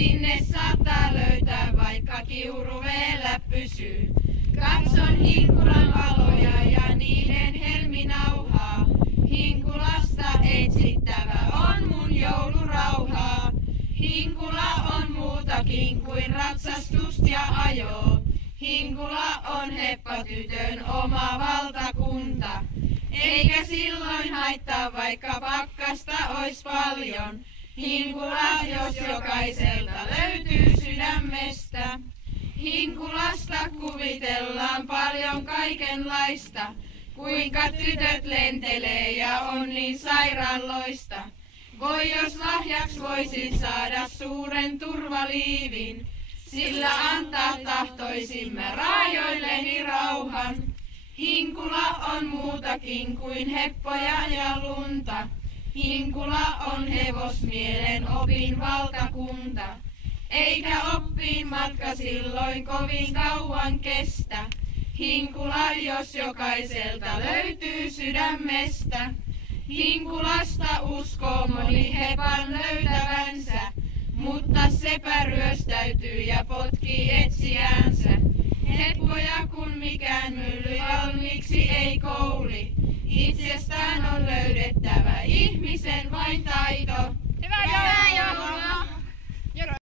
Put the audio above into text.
Sinne saattaa löytää, vaikka kiuru veellä pysyy. Katson Hinkulan valoja ja niiden helminauhaa. Hinkulasta etsittävä on mun joulurauhaa. Hinkula on muutakin kuin ratsastusta ja ajoa. Hinkula on heppatytön oma valtakunta. Eikä silloin haittaa, vaikka pakkasta ois paljon. Hinkula, jos jokaiselta löytyy sydämestä. Hinkulasta kuvitellaan paljon kaikenlaista. Kuinka tytöt lentelee ja on niin sairaanloista. Voi jos lahjaksi voisin saada suuren turvaliivin. Sillä antaa tahtoisimme raajoilleni rauhan. Hinkula on muutakin kuin heppoja ja lunta. Hinkula on hevosmielen opin valtakunta. Eikä oppiin matka silloin kovin kauan kestä. Hinkula, jos jokaiselta löytyy sydämestä. Hinkulasta uskoo moni hepan löytävänsä. Mutta sepä ryöstäytyy ja potkii etsiäänsä. Heppoja kun mikään mylly valmiiksi ei kouli. Itsestään on löydettävä ihmisen vain taito. Hyvää joulua!